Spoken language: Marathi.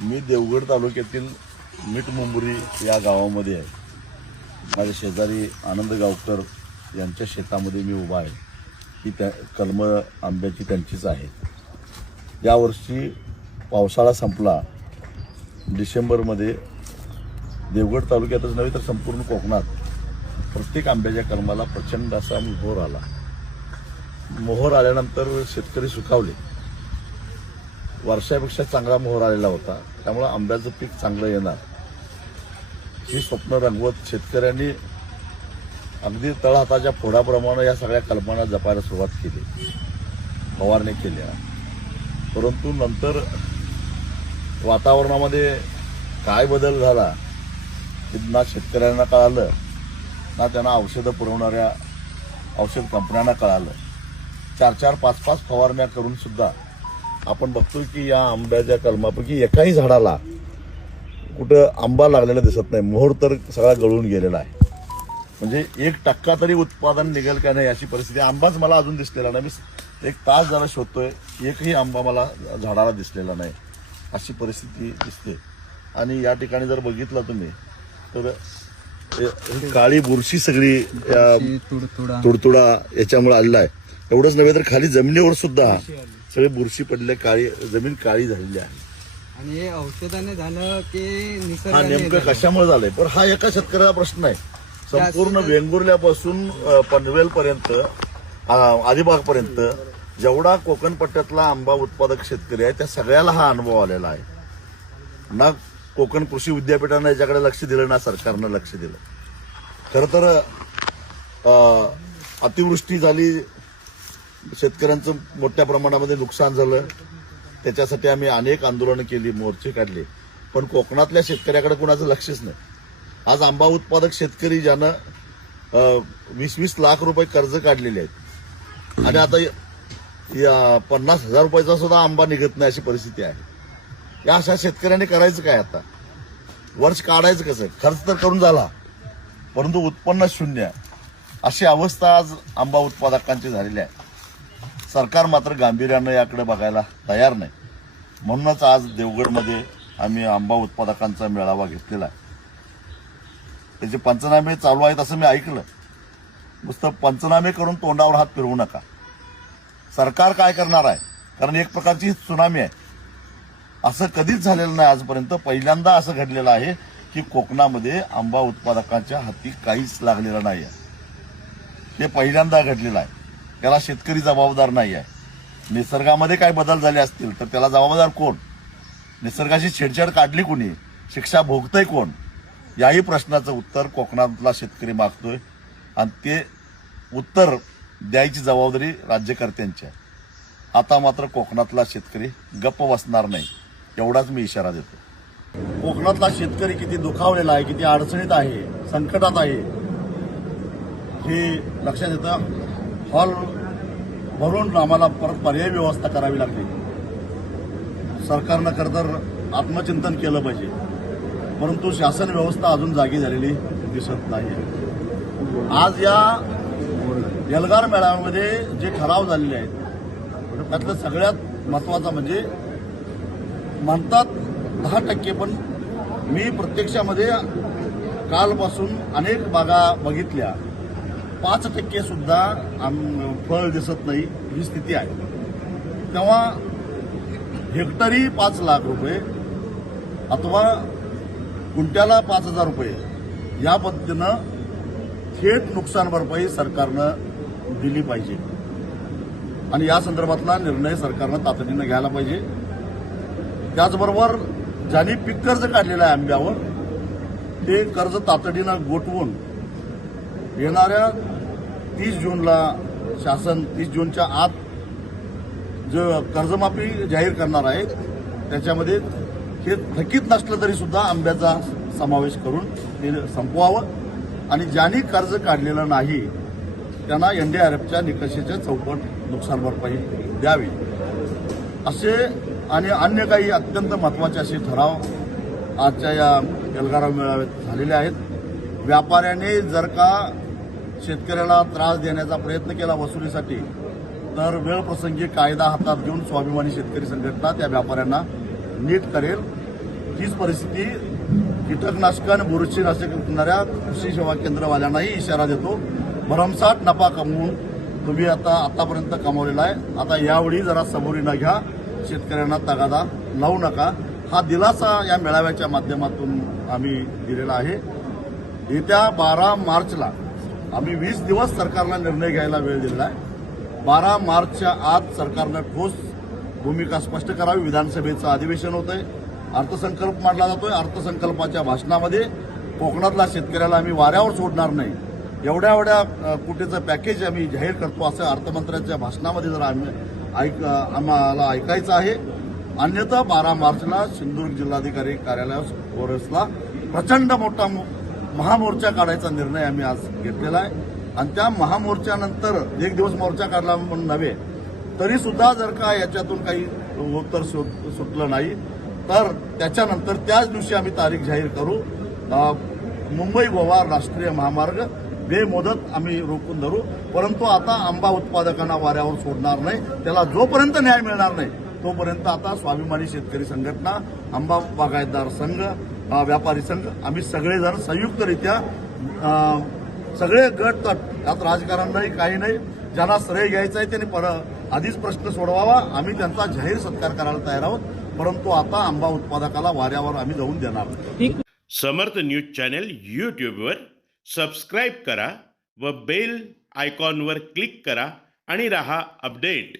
मी देवगड तालुक्यातील मिठमुंबरी या गावामध्ये आहे. माझ्या शेजारी आनंद गावकर यांच्या शेतामध्ये मी उभा आहे. ही त्या कलमं आंब्याची त्यांचीच आहे. यावर्षी पावसाळा संपला. डिसेंबरमध्ये देवगड तालुक्यातच नव्हे तर संपूर्ण कोकणात प्रत्येक आंब्याच्या कलमाला प्रचंड असा मोहर आला. मोहर आल्यानंतर शेतकरी सुखावले. वर्षापेक्षा चांगला मोहर आलेला होता. त्यामुळे आंब्याचं पीक चांगलं येणार ही स्वप्न रंगवत शेतकऱ्यांनी अगदी तळहाताच्या फोडाप्रमाणे या सगळ्या कल्पना जपायला सुरुवात केली, फवारणी केल्या. परंतु नंतर वातावरणामध्ये काय बदल झाला हे ना शेतकऱ्यांना कळालं ना त्यांना औषधं पुरवणाऱ्या औषध कंपन्यांना कळालं. 4-4, 5-5 फवारण्या करून सुद्धा आपण बघतोय की या आंब्याच्या कलमापैकी एकाही झाडाला कुठं आंबा लागलेला दिसत नाही. मोहर तर सगळा गळून गेलेला आहे. म्हणजे 1% तरी उत्पादन निघेल का नाही अशी परिस्थिती. आंबाच मला अजून दिसलेला नाही. मी 1 तास जरा शोधतोय, एकही आंबा मला झाडाला दिसलेला नाही अशी परिस्थिती दिसते. आणि या ठिकाणी जर बघितलं तुम्ही तर काळी बुरशी सगळी तुडतुडा याच्यामुळे आलेला आहे. एवढंच नव्हे तर खाली जमिनीवर सुद्धा सगळे बुरशी पडले, काळी जमीन काळी झालेली आहे. आणि हे औषधाने झालं की हा नेमकं कशामुळे झालंय? पण हा एका शेतकऱ्याचा प्रश्न आहे. संपूर्ण वेंगुर्ल्यापासून पनवेलपर्यंत अलिबागपर्यंत जेवढा कोकण पट्ट्यातला आंबा उत्पादक शेतकरी आहे त्या सगळ्याला हा अनुभव आलेला आहे. ना कोकण कृषी विद्यापीठानं याच्याकडे लक्ष दिलं ना सरकारनं लक्ष दिलं. खरं तर अतिवृष्टी झाली, शेतकऱ्यांचं मोठ्या प्रमाणामध्ये नुकसान झालं. त्याच्यासाठी आम्ही अनेक आंदोलनं केली, मोर्चे काढले, पण कोकणातल्या शेतकऱ्याकडे कुणाचं लक्षच नाही. आज आंबा उत्पादक शेतकरी ज्यानं 20-20 लाख रुपये कर्ज काढलेले आहेत आणि आता 50,000 रुपयाचा सुद्धा आंबा निघत नाही अशी परिस्थिती आहे. या अशा शेतकऱ्यांनी करायचं काय? आता वर्ष काढायचं कसं? खर्च तर करून झाला परंतु उत्पन्न शून्य अशी अवस्था आज आंबा उत्पादकांची झालेली आहे. सरकार मात्र गांभीर्यानं याकडे बघायला तयार नाही. म्हणूनच आज देवगडमध्ये आम्ही आंबा उत्पादकांचा मेळावा घेतलेला आहे. त्याचे पंचनामे चालू आहेत असं मी ऐकलं. नुसतं पंचनामे करून तोंडावर हात फिरवू नका. सरकार काय करणार आहे? कारण एक प्रकारची त्सुनामी आहे. असं कधीच झालेलं नाही आजपर्यंत. पहिल्यांदा असं घडलेलं आहे की कोकणामध्ये आंबा उत्पादकांच्या हाती काहीच लागलेलं नाही आहे. हे पहिल्यांदा घडलेलं आहे. त्याला शेतकरी जबाबदार नाही आहे. निसर्गामध्ये काय बदल झाले असतील तर त्याला जबाबदार कोण? निसर्गाची छेडछाड काढली कोणी? शिक्षा भोगतंय कोण? याही प्रश्नाचं उत्तर कोकणातला शेतकरी मागतोय आणि ते उत्तर द्यायची जबाबदारी राज्यकर्त्यांची आहे. आता मात्र कोकणातला शेतकरी गप्प बसणार नाही एवढाच मी इशारा देतो. कोकणातला शेतकरी किती दुखावलेला आहे, किती अडचणीत आहे, संकटात आहे हे लक्षात येतं. हॉल भरून आम्हाला परत पर्यायी व्यवस्था करावी लागली. सरकारनं खरं तर आत्मचिंतन केलं पाहिजे, परंतु शासन व्यवस्था अजून जागी झालेली दिसत नाही. आज या एल्गार मेळाव्यामध्ये जे ठराव झालेले आहेत त्यातलं सगळ्यात महत्वाचा म्हणजे म्हणतात 10%, पण मी प्रत्यक्षामध्ये कालपासून अनेक बागा बघितल्या, 5% सुद्धा फळ दिसत नाही ही स्थिती आहे. तेव्हा हेक्टरी 5 लाख रुपये अथवा गुंठ्याला 5,000 रुपये या पद्धतीनं थेट नुकसान भरपाई सरकारनं दिली पाहिजे आणि या संदर्भातला निर्णय सरकारनं तातडीनं घ्यायला पाहिजे. त्याचबरोबर ज्यांनी पीक कर्ज काढलेलं आहे आंब्यावर ते कर्ज तातडीनं गोठवून येणाऱ्या 30 जूनला शासन 30 जूनच्या आत जो कर्जमाफी जाहीर करणार आहे त्याच्यामध्ये हे थकीत नसलं तरी सुद्धा आंब्याचा समावेश करून ते संपवावं आणि ज्यांनी कर्ज काढलेलं नाही त्यांना NDRFच्या निकषाच्या चौपट नुकसान भरपाई द्यावी असे आणि अन्य काही अत्यंत महत्वाचे असे ठराव आजच्या या एल्गार मेळाव्यात झालेले आहेत. व्यापाऱ्यांनी जर का शेतकऱ्याला त्रास देण्याचा प्रयत्न केला वसुलीसाठी तर वेळप्रसंगी कायदा हातात घेऊन स्वाभिमानी शेतकरी संघटना त्या व्यापाऱ्यांना नीट करेल तीच परिस्थिती कीटकनाशक आणि बुरशीनाशक विकणाऱ्या कृषी सेवा केंद्रवाल्यांनाही इशारा देतो. भरमसाठ नफा कमवून तुम्ही आतापर्यंत कमावलेला आहे. आता यावेळी जरा सबुरीनं घ्या, शेतकऱ्यांना तगादा लावू नका. हा दिलासा या मेळाव्याच्या माध्यमातून आम्ही दिलेला आहे. येत्या 12 मार्चला आम्ही 20 दिवस सरकारला निर्णय घ्यायला वेळ दिलेला आहे. 12 मार्चच्या आत सरकारनं ठोस भूमिका स्पष्ट करावी. विधानसभेचं अधिवेशन होतंय, अर्थसंकल्प मांडला जातोय. अर्थसंकल्पाच्या भाषणामध्ये कोकणातल्या शेतकऱ्याला आम्ही वाऱ्यावर सोडणार नाही, एवढ्या कोटीचं पॅकेज आम्ही जाहीर करतो असं अर्थमंत्र्यांच्या भाषणामध्ये जर आम्हाला ऐकायचं आहे. अन्यथा 12 मार्चला सिंधुदुर्ग जिल्हाधिकारी कार्यालयाला प्रचंड मोठा महामोर्चा काढायचा निर्णय आम्ही आज घेतलेला आहे. आणि त्या महामोर्चानंतर एक दिवस मोर्चा काढला म्हणून नव्हे, तरी सुद्धा जर का याच्यातून काही उत्तर सुटलं नाही तर त्याच्यानंतर त्याच दिवशी आम्ही तारीख जाहीर करू. मुंबई गोवा राष्ट्रीय महामार्ग बेमुदत आम्ही रोखून धरू. परंतु आता आंबा उत्पादकांना वाऱ्यावर सोडणार नाही. त्याला जोपर्यंत न्याय मिळणार नाही तोपर्यंत आता स्वाभिमानी शेतकरी संघटना, आंबा बागायतदार संघ, व्यापारी संघ आम्ही सगळेजण संयुक्तरित्या सगळे गट तट, यात राजकारण नाही, काही नाही. ज्यांना श्रेय घ्यायचं आहे त्यांनी आधीच प्रश्न सोडवावा. आम्ही त्यांचा जाहीर सत्कार करायला तयार आहोत. परंतु आता आंबा उत्पादकाला वाऱ्यावर आम्ही जाऊन देणार नाही. समर्थ न्यूज चॅनल यूट्यूबवर सबस्क्राईब करा व बेल आयकॉनवर क्लिक करा आणि रहा अपडेट.